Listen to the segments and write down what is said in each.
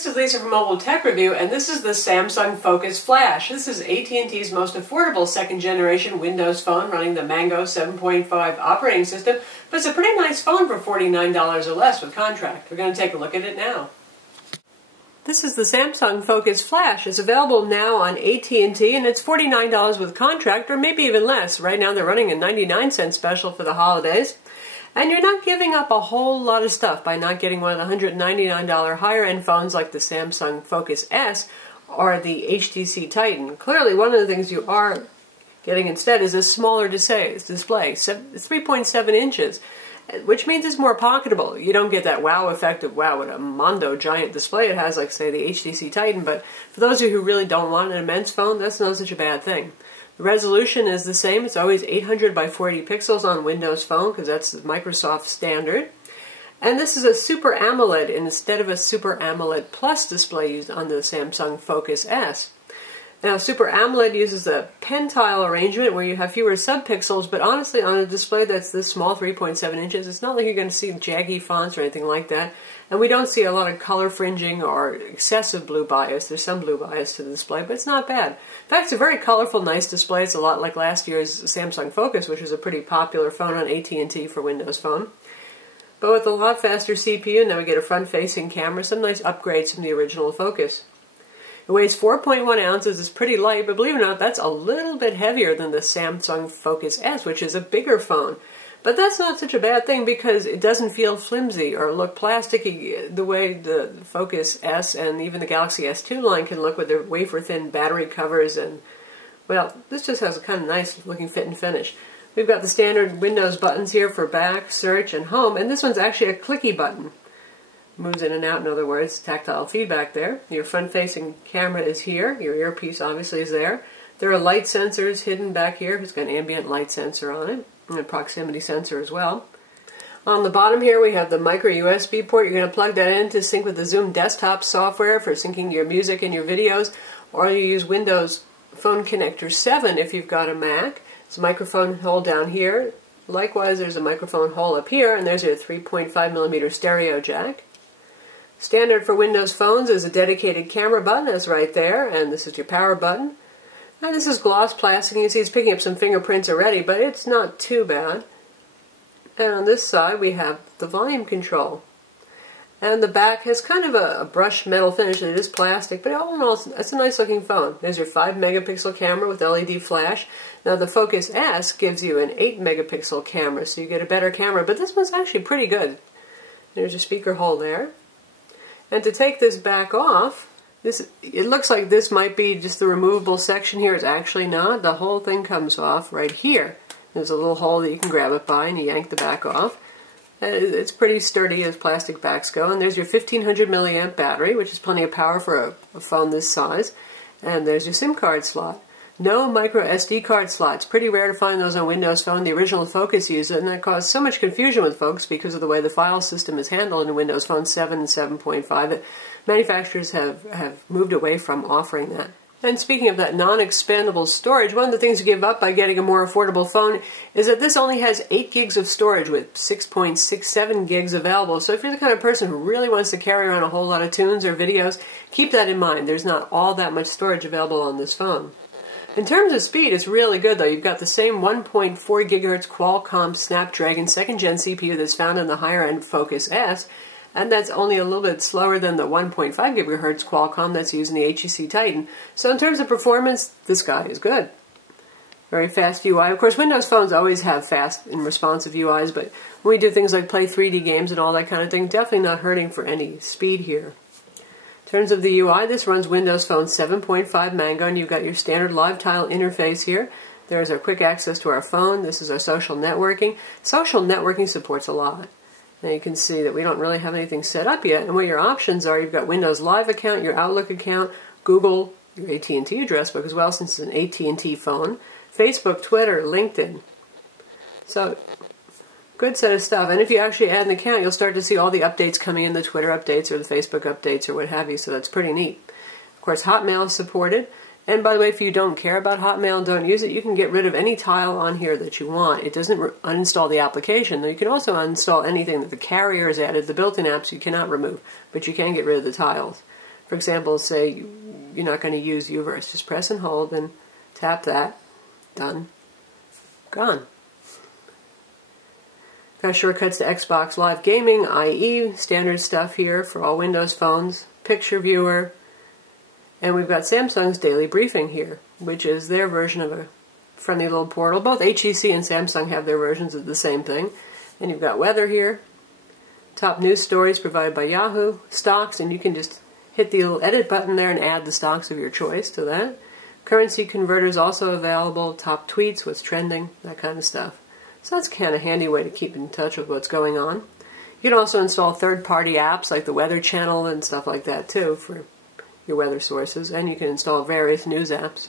This is Lisa from Mobile Tech Review, and this is the Samsung Focus Flash. This is AT&T's most affordable second-generation Windows phone running the Mango 7.5 operating system, but it's a pretty nice phone for $49 or less with contract. We're going to take a look at it now. This is the Samsung Focus Flash. It's available now on AT&T, and it's $49 with contract, or maybe even less. Right now they're running a 99-cent special for the holidays. And you're not giving up a whole lot of stuff by not getting one of the $199 higher-end phones like the Samsung Focus S or the HTC Titan. Clearly, one of the things you are getting instead is a smaller display. It's 3.7 inches, which means it's more pocketable. You don't get that wow effect of, wow, what a mondo giant display it has, like, say, the HTC Titan. But for those of you who really don't want an immense phone, that's not such a bad thing. The resolution is the same. It's always 800 by 480 pixels on Windows Phone because that's the Microsoft standard. And this is a Super AMOLED instead of a Super AMOLED Plus display used on the Samsung Focus S. Now, Super AMOLED uses a pentile arrangement where you have fewer subpixels, but honestly, on a display that's this small, 3.7 inches, it's not like you're going to see jaggy fonts or anything like that. And we don't see a lot of color fringing or excessive blue bias. There's some blue bias to the display, but it's not bad. In fact, it's a very colorful, nice display. It's a lot like last year's Samsung Focus, which was a pretty popular phone on AT&T for Windows Phone. But with a lot faster CPU, now we get a front-facing camera, some nice upgrades from the original Focus. It weighs 4.1 ounces, it's pretty light, but believe it or not, that's a little bit heavier than the Samsung Focus S, which is a bigger phone. But that's not such a bad thing because it doesn't feel flimsy or look plasticky the way the Focus S and even the Galaxy S2 line can look with their wafer-thin battery covers. And, well, this just has a kind of nice looking fit and finish. We've got the standard Windows buttons here for back, search, and home, and this one's actually a clicky button. Moves in and out, in other words, tactile feedback there. Your front-facing camera is here. Your earpiece obviously is there. There are light sensors hidden back here. It's got an ambient light sensor on it, and a proximity sensor as well. On the bottom here we have the micro USB port. You're going to plug that in to sync with the Zoom desktop software for syncing your music and your videos, or you use Windows Phone Connector 7 if you've got a Mac. There's a microphone hole down here. Likewise, there's a microphone hole up here, and there's your 3.5mm stereo jack. Standard for Windows phones is a dedicated camera button, that's right there, and this is your power button. Now this is gloss plastic, and you can see it's picking up some fingerprints already, but it's not too bad. And on this side we have the volume control. And the back has kind of a brushed metal finish, and it is plastic, but all in all, it's a nice looking phone. There's your 5-megapixel camera with LED flash. Now the Focus S gives you an 8-megapixel camera, so you get a better camera, but this one's actually pretty good. There's your speaker hole there. And to take this back off, it looks like this might be just the removable section here. It's actually not. The whole thing comes off right here. There's a little hole that you can grab it by, and you yank the back off. And it's pretty sturdy as plastic backs go. And there's your 1500 milliamp battery, which is plenty of power for a phone this size. And there's your SIM card slot. No micro SD card slots. Pretty rare to find those on Windows Phone. The original Focus used it, and that caused so much confusion with folks because of the way the file system is handled in Windows Phone 7 and 7.5 that manufacturers have moved away from offering that. And speaking of that non-expandable storage, one of the things you give up by getting a more affordable phone is that this only has 8 gigs of storage with 6.67 gigs available. So if you're the kind of person who really wants to carry around a whole lot of tunes or videos, keep that in mind. There's not all that much storage available on this phone. In terms of speed, it's really good though. You've got the same 1.4 GHz Qualcomm Snapdragon 2nd Gen CPU that's found in the higher-end Focus S, and that's only a little bit slower than the 1.5 GHz Qualcomm that's used in the HTC Titan. So in terms of performance, this guy is good. Very fast UI. Of course, Windows phones always have fast and responsive UIs, but when we do things like play 3D games and all that kind of thing, definitely not hurting for any speed here. In terms of the UI, this runs Windows Phone 7.5 Mango, and you've got your standard live tile interface here. There's our quick access to our phone. This is our social networking. Social networking supports a lot. Now you can see that we don't really have anything set up yet, and what your options are, you've got Windows Live account, your Outlook account, Google, your AT&T address book as well, since it's an AT&T phone, Facebook, Twitter, LinkedIn. So, good set of stuff. And if you actually add an account, you'll start to see all the updates coming in, the Twitter updates or the Facebook updates or what have you, so that's pretty neat. Of course, Hotmail is supported. And by the way, if you don't care about Hotmail and don't use it, you can get rid of any tile on here that you want. It doesn't uninstall the application, though you can also uninstall anything that the carrier has added. The built-in apps you cannot remove, but you can get rid of the tiles. For example, say you're not going to use UVerse. Just press and hold and tap that. Done. Gone. Got shortcuts to Xbox Live Gaming, IE, standard stuff here for all Windows phones, picture viewer, and we've got Samsung's Daily Briefing here, which is their version of a friendly little portal. Both HTC and Samsung have their versions of the same thing. And you've got weather here, top news stories provided by Yahoo, stocks, and you can just hit the little edit button there and add the stocks of your choice to that. Currency converters also available, top tweets, what's trending, that kind of stuff. So that's kind of a handy way to keep in touch with what's going on. You can also install third-party apps like the Weather Channel and stuff like that too for your weather sources, and you can install various news apps.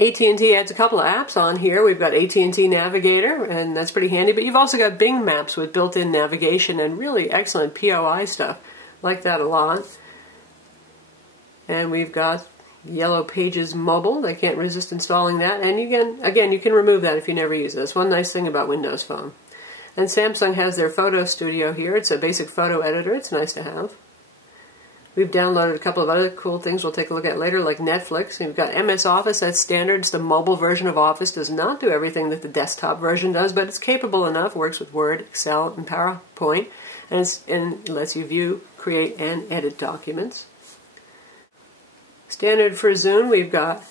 AT&T adds a couple of apps on here. We've got AT&T Navigator, and that's pretty handy, but you've also got Bing Maps with built-in navigation and really excellent POI stuff. Like that a lot. And we've got Yellow Pages Mobile. I can't resist installing that. And you can remove that if you never use it. That's one nice thing about Windows Phone. And Samsung has their Photo Studio here. It's a basic photo editor. It's nice to have. We've downloaded a couple of other cool things we'll take a look at later, like Netflix. We've got MS Office. That's standard. It's the mobile version of Office. Does not do everything that the desktop version does, but it's capable enough. Works with Word, Excel, and PowerPoint. And lets you view, create, and edit documents. Standard for Zune, we've got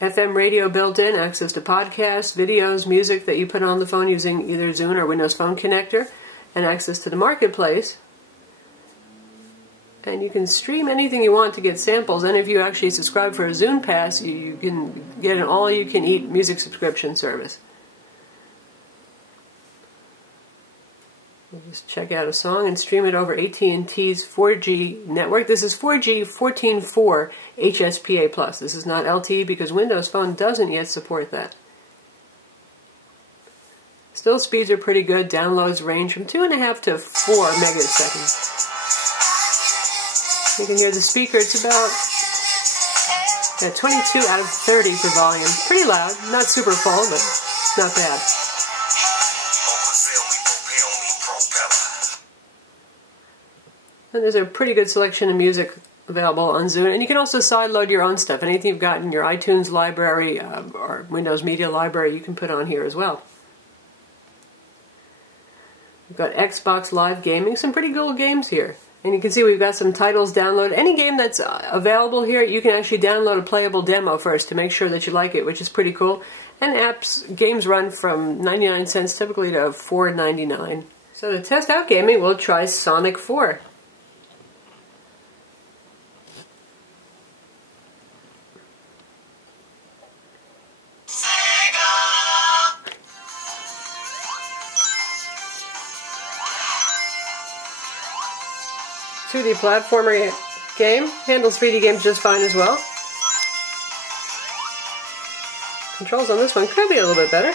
FM radio built in, access to podcasts, videos, music that you put on the phone using either Zune or Windows Phone connector, and access to the marketplace. And you can stream anything you want to get samples, and if you actually subscribe for a Zune Pass, you can get an all-you-can-eat music subscription service. We'll just check out a song and stream it over AT&T's 4G network. This is 4G 14.4 HSPA+. This is not LTE because Windows Phone doesn't yet support that. Still, speeds are pretty good. Downloads range from 2.5 to 4 megaseconds. You can hear the speaker. It's about 22 out of 30 for volume. Pretty loud. Not super full, but not bad. And there's a pretty good selection of music available on Zune. And you can also sideload your own stuff. Anything you've got in your iTunes library or Windows Media Library, you can put on here as well. We've got Xbox Live Gaming. Some pretty cool games here. And you can see we've got some titles downloaded. Any game that's available here, you can actually download a playable demo first to make sure that you like it, which is pretty cool. And games run from 99 cents typically to $4.99. So to test out gaming, we'll try Sonic 4. .2D platformer game. Handles 3D games just fine as well. Controls on this one could be a little bit better.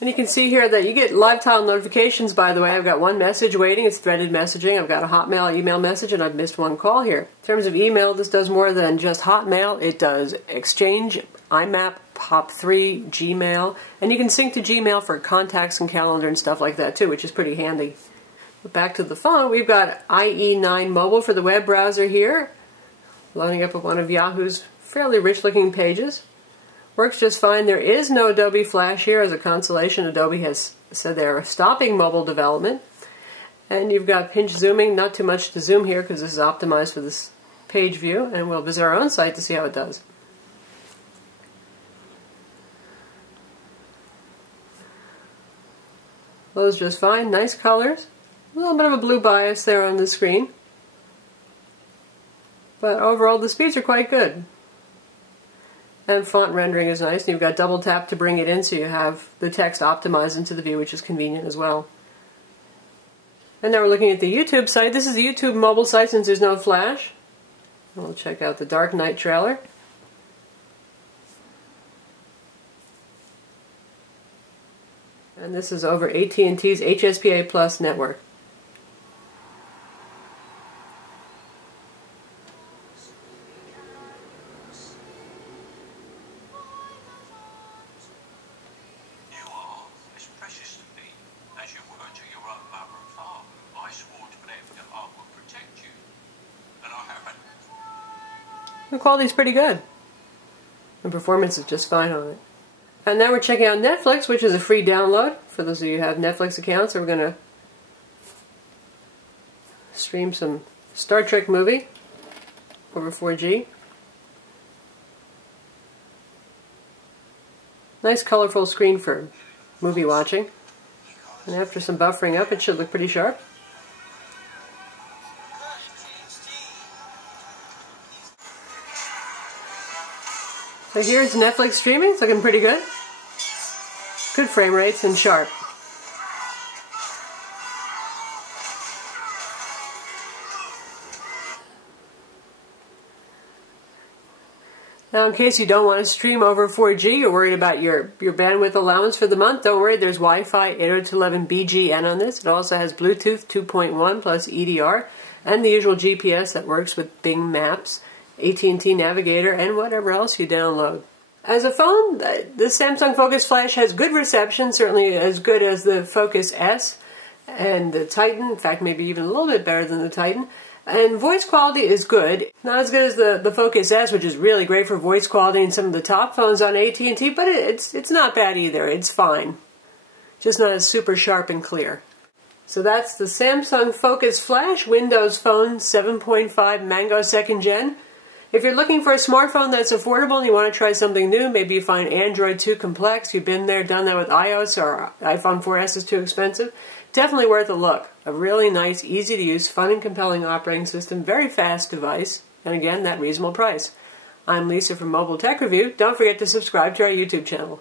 And you can see here that you get live tile notifications, by the way. I've got one message waiting. It's threaded messaging. I've got a Hotmail email message, and I've missed one call here. In terms of email, this does more than just Hotmail. It does Exchange, IMAP, POP3, Gmail, and you can sync to Gmail for contacts and calendar and stuff like that too, which is pretty handy. But back to the phone, we've got IE9 Mobile for the web browser here. Loading up with one of Yahoo's fairly rich-looking pages. Works just fine. There is no Adobe Flash here. As a consolation, Adobe has said they're stopping mobile development. And you've got pinch zooming. Not too much to zoom here because this is optimized for this page view. And we'll visit our own site to see how it does. Loads just fine. Nice colors. A little bit of a blue bias there on the screen. But overall, the speeds are quite good. And font rendering is nice. And you've got double tap to bring it in so you have the text optimized into the view, which is convenient as well. And now we're looking at the YouTube site. This is the YouTube mobile site since there's no flash. We'll check out the Dark Knight trailer. And this is over AT&T's HSPA Plus network. The quality's pretty good. The performance is just fine on it. And now we're checking out Netflix, which is a free download for those of you who have Netflix accounts. So we're going to stream some Star Trek movie over 4G. Nice colorful screen for movie watching. And after some buffering up, it should look pretty sharp. So here's Netflix streaming. It's looking pretty good. Good frame rates and sharp. Now, in case you don't want to stream over 4G, you're worried about your bandwidth allowance for the month, don't worry, there's Wi-Fi 802.11bgn on this. It also has Bluetooth 2.1 plus EDR, and the usual GPS that works with Bing Maps, AT&T Navigator, and whatever else you download. As a phone, the Samsung Focus Flash has good reception, certainly as good as the Focus S and the Titan, in fact maybe even a little bit better than the Titan. And voice quality is good. Not as good as the Focus S, which is really great for voice quality in some of the top phones on AT&T, but it's not bad either. It's fine. Just not as super sharp and clear. So that's the Samsung Focus Flash Windows Phone 7.5 Mango 2nd Gen. If you're looking for a smartphone that's affordable and you want to try something new, maybe you find Android too complex, you've been there, done that with iOS, or iPhone 4S is too expensive, definitely worth a look. A really nice, easy to use, fun and compelling operating system, very fast device, and again, that reasonable price. I'm Lisa from Mobile Tech Review. Don't forget to subscribe to our YouTube channel.